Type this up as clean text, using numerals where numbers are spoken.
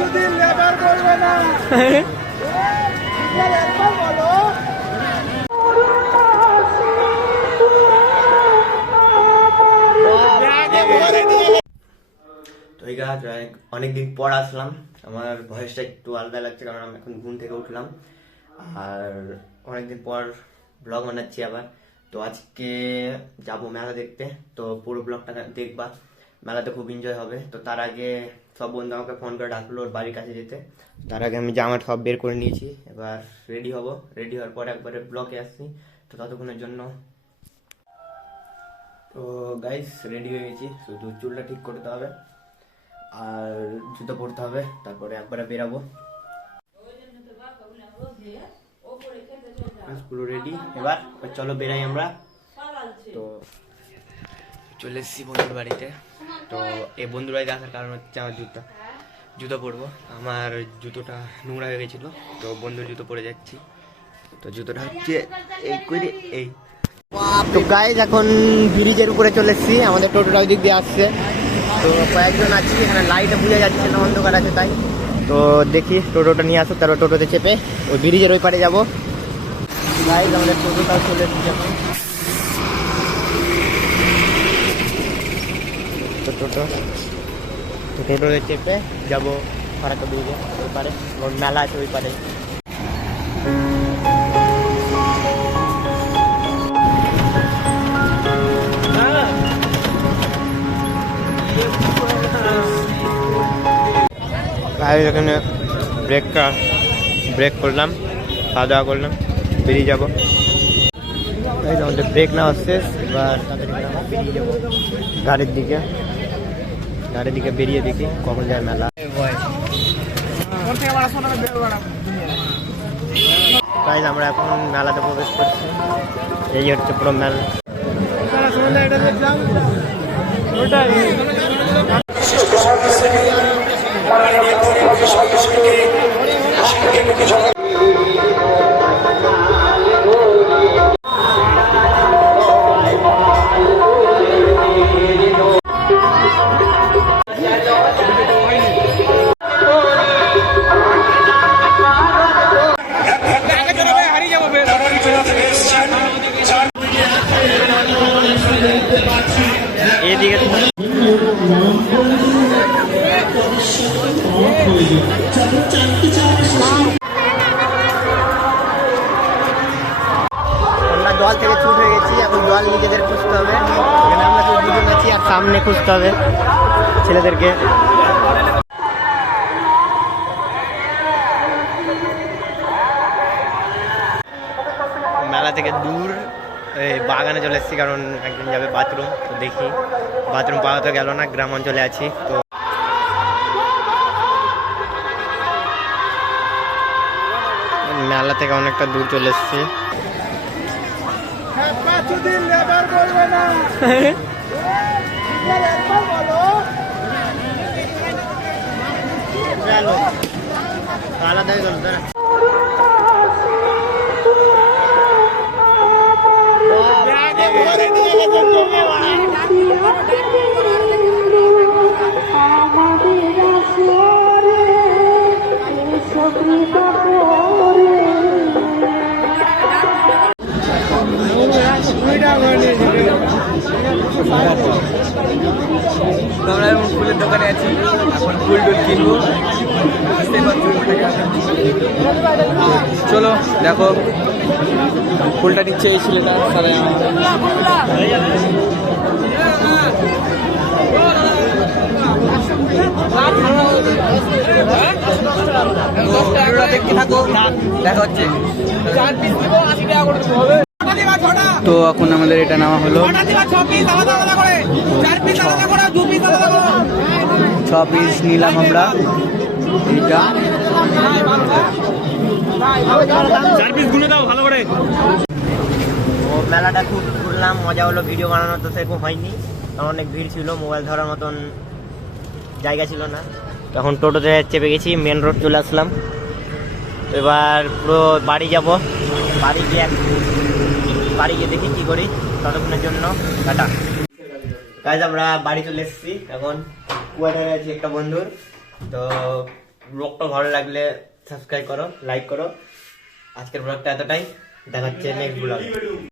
তো এই গাছ অনেকদিন পর আসলাম, আমার ভয়েসটা একটু আলাদা লাগছে কারণ আমি এখন ঘুম থেকে উঠলাম আর অনেকদিন পর ব্লগ বানাচ্ছি আবার। তো আজকে যাব মেলা দেখতে, তো পুরো ব্লগটা দেখবা, মেলাতে খুব এনজয় হবে। তো তার আগে সব বন্ধু আমাকে ফোন করে ডাকলো ওর বাড়ির কাছে যেতে, তার আগে আমি জামা সব বের করে নিয়েছি, এবার রেডি হব। রেডি হওয়ার পর একবারে ব্লগে আসছি, তো ততক্ষণের জন্য তো গাইস রেডি হয়ে গেছি, শুধু চুলটা ঠিক করতে হবে আর জুতো পরতে হবে, তারপরে একবারে বেরাবো। পুরো রেডি, এবার চলো বেরাই আমরা। তো চলে এসেছি বন্ধুর বাড়িতে। তো এই বন্ধুর বাড়িতে আসার কারণ হচ্ছে আমার জুতো পরবো, আমার জুতোটা নোংরা হয়ে গেছিলো, তো বন্ধুর জুতো পরে যাচ্ছি। তো জুতোটা হচ্ছে এই তো গাইজ এখন ব্রিজের উপরে চলে এসেছি, আমাদের টোটোটা ওই দিক দিয়ে আসছে। তো কয়েকজন আছি এখানে, লাইটে বুঝে যাচ্ছে না, অন্ধকার আছে তাই। তো দেখি টোটোটা নিয়ে আসো, তারপর টোটোতে চেপে ওই ব্রিজের ওই পারে যাবো। গাইজ আমাদের টোটোটাও চলে এসেছি এখন। তো টোটোতে চেপে যাবো ফারাক্কা ব্রিজে ওই পারে, ওর মেলা আছে ওই পারে। এখানে ব্রেক করলাম, খাওয়া দাওয়া করলাম, বেরিয়ে যাবো। আমাদের ব্রেক না হচ্ছে, এবার বেরিয়ে যাবো গাড়ির দিকে বেরিয়ে দেখি কখন যায় মেলা। তাই আমরা এখন মেলাতে প্রবেশ করছি, এই হচ্ছে পুরো মেলা। আমরা জল থেকে ছুট হয়ে গেছি, এখন জল নিজেদের খুঁজতে হবে। এখানে আমরা তো দুজন আছি আর সামনে খুঁজতে হবে ছেলেদেরকে। মেলা থেকে দূর বাগানে চলে এসেছি, কারণ একদিন যাবে বাথরুম, তো দেখি বাথরুম পাওয়া তো গেল না, গ্রাম অঞ্চলে আছি। তো মেলা থেকে অনেকটা দূর চলে এসেছি। আলাদাই চলতে আমরা এখন ফুলের দোকানে আছি, এখন ফুল টুল কিনবো। চলো দেখো ফুলটা নিচ্ছে এই ছেলেটা, সারা দেখতে থাকো, দেখা হচ্ছে। তো এখন আমাদের এটা নেওয়া হলো 6 পিস নিলাম আমরা, এইটা 4 পিস গুনে দাও ভালো করে। ও মেলাটা খুব ঘুরলাম, মজা হলো, ভিডিও বানানো তো সেরকম হয়নি কারণ অনেক ভিড় ছিল, মোবাইল ধরার মতন জায়গা ছিল না। তখন টোটোতে চেপে গেছি, মেন রোড চলে আসলাম। এবার পুরো বাড়ি যাব, বাড়ি গিয়ে দেখি কি করি, ততক্ষণের জন্য টাটা। কাজ আমরা বাড়ি চলে এসেছি, এখন কুয়াটারে আছি একটা বন্ধুর। তো ব্লগটা ভালো লাগলে সাবস্ক্রাইব করো, লাইক করো। আজকের ব্লগটা এতটাই, দেখা হচ্ছে নেক্সট ব্লগ।